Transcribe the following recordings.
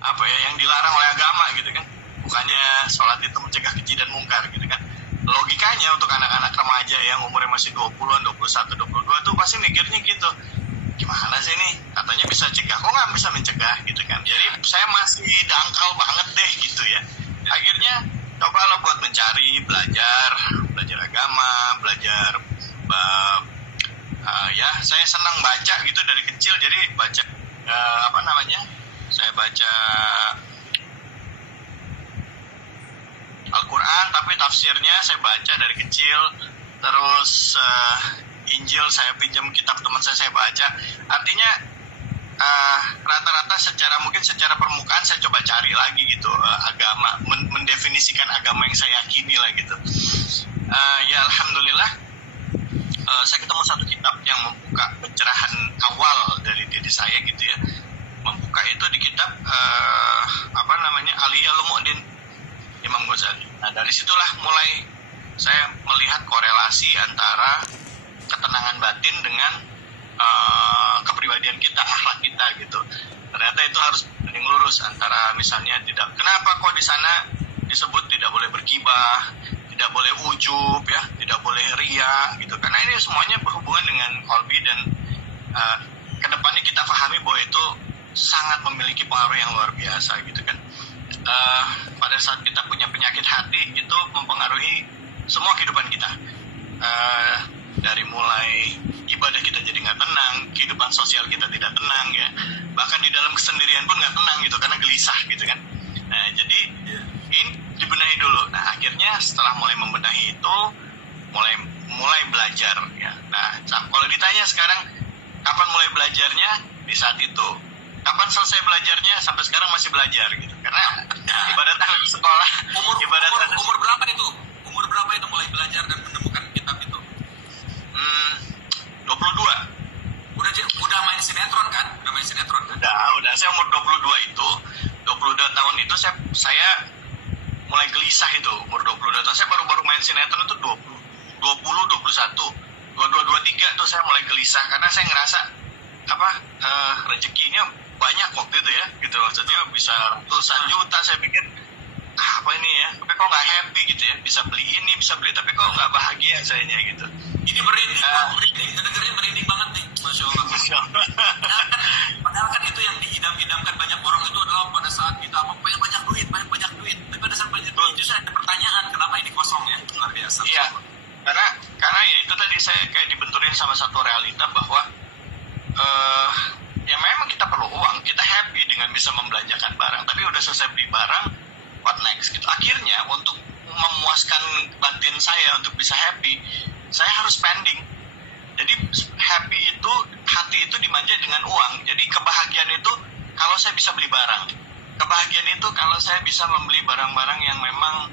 apa ya, yang dilarang oleh agama gitu kan. Bukannya sholat itu mencegah keji dan mungkar gitu kan. Logikanya untuk anak-anak remaja yang umurnya masih 20-an, 21, 22 tuh pasti mikirnya gitu. Gimana sih nih? Katanya bisa cegah, kok nggak bisa mencegah gitu kan. Jadi saya masih dangkal banget deh gitu ya. Akhirnya cobalah buat mencari, belajar agama, belajar ya saya senang baca gitu dari kecil. Jadi baca saya baca Al-Quran, tapi tafsirnya saya baca dari kecil. Terus Injil saya pinjam kitab teman saya baca. Artinya rata-rata secara permukaan saya coba cari lagi gitu agama, mendefinisikan agama yang saya yakini lah gitu. Ya alhamdulillah saya ketemu satu kitab yang membuka pencerahan awal dari diri saya gitu ya. Membuka itu di kitab Aliyah Ulumuddin Imam Ghazali. Nah dari situlah mulai saya melihat korelasi antara ketenangan batin dengan kepribadian kita, akhlak kita gitu. Ternyata itu harus berbanding lurus antara misalnya kenapa kok di sana disebut tidak boleh bergibah, tidak boleh ujub ya, tidak boleh riya gitu. Karena ini semuanya berhubungan dengan qalbi dan kedepannya kita pahami bahwa itu sangat memiliki pengaruh yang luar biasa gitu kan. Pada saat kita punya penyakit hati itu mempengaruhi semua kehidupan kita. Dari mulai ibadah kita jadi nggak tenang, kehidupan sosial kita tidak tenang ya, bahkan di dalam kesendirian pun nggak tenang gitu karena gelisah gitu kan. Nah jadi ini dibenahi dulu. Nah akhirnya setelah mulai membenahi itu mulai belajar ya. Nah kalau ditanya sekarang kapan mulai belajarnya, di saat itu. Kapan selesai belajarnya, sampai sekarang masih belajar gitu. Karena ibaratnya sekolah. Umur berapa itu? Umur berapa itu mulai belajar dan menemukan kitab itu? 22. Udah main sinetron kan? Udah. Saya umur 22 itu, 22 tahun itu saya mulai gelisah itu. Umur 22 tahun saya baru main sinetron itu 21, 22, 23 tuh saya mulai gelisah karena saya ngerasa rezekinya banyak waktu itu ya gitu, maksudnya bisa ratusan juta. Saya pikir apa ini ya, tapi kok nggak happy gitu ya, bisa beli ini bisa beli tapi kok nggak bahagia sayanya gitu. Ini merinding, dengarnya merinding banget nih, masya Allah. Padahal kan itu yang diidam-idamkan banyak orang itu adalah pada saat kita pengen banyak duit, tapi pada saat banyak duit justru ada pertanyaan kenapa ini kosong ya, luar biasa. Iya, karena ya itu tadi saya kayak dibenturin sama satu realita bahwa ya memang kita perlu uang, kita happy dengan bisa membelanjakan barang, tapi udah selesai beli barang, what next gitu. Akhirnya untuk memuaskan batin saya untuk bisa happy, saya harus spending. Jadi happy itu, hati itu dimanja dengan uang. Jadi kebahagiaan itu kalau saya bisa beli barang, kebahagiaan itu kalau saya bisa membeli barang-barang yang memang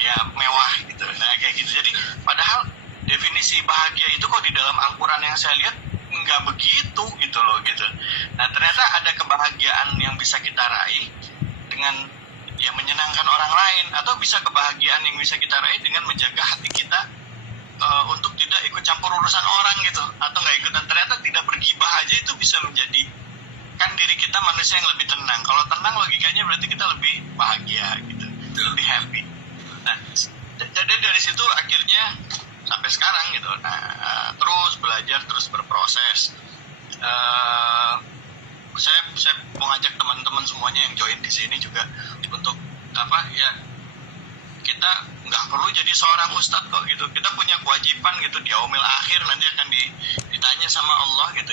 ya mewah gitu. Nah kayak gitu. Jadi padahal definisi bahagia itu kok di dalam Al-Quran yang saya lihat nggak begitu gitu loh gitu. Nah ternyata ada kebahagiaan yang bisa kita raih dengan ya menyenangkan orang lain, atau bisa kebahagiaan yang bisa kita raih dengan menjaga hati kita untuk tidak ikut campur urusan orang gitu, atau nggak ikutan. Ternyata tidak bergibah aja itu bisa menjadi kan diri kita manusia yang lebih tenang. Kalau tenang logikanya berarti kita lebih bahagia gitu, lebih happy. Nah jadi dari situ akhirnya sampai sekarang gitu. Nah, terus belajar, terus berproses. Saya mau ngajak teman-teman semuanya yang join di sini juga untuk kita nggak perlu jadi seorang ustadz kok gitu. Kita punya kewajiban gitu, di yaumil akhir nanti akan ditanya sama Allah gitu.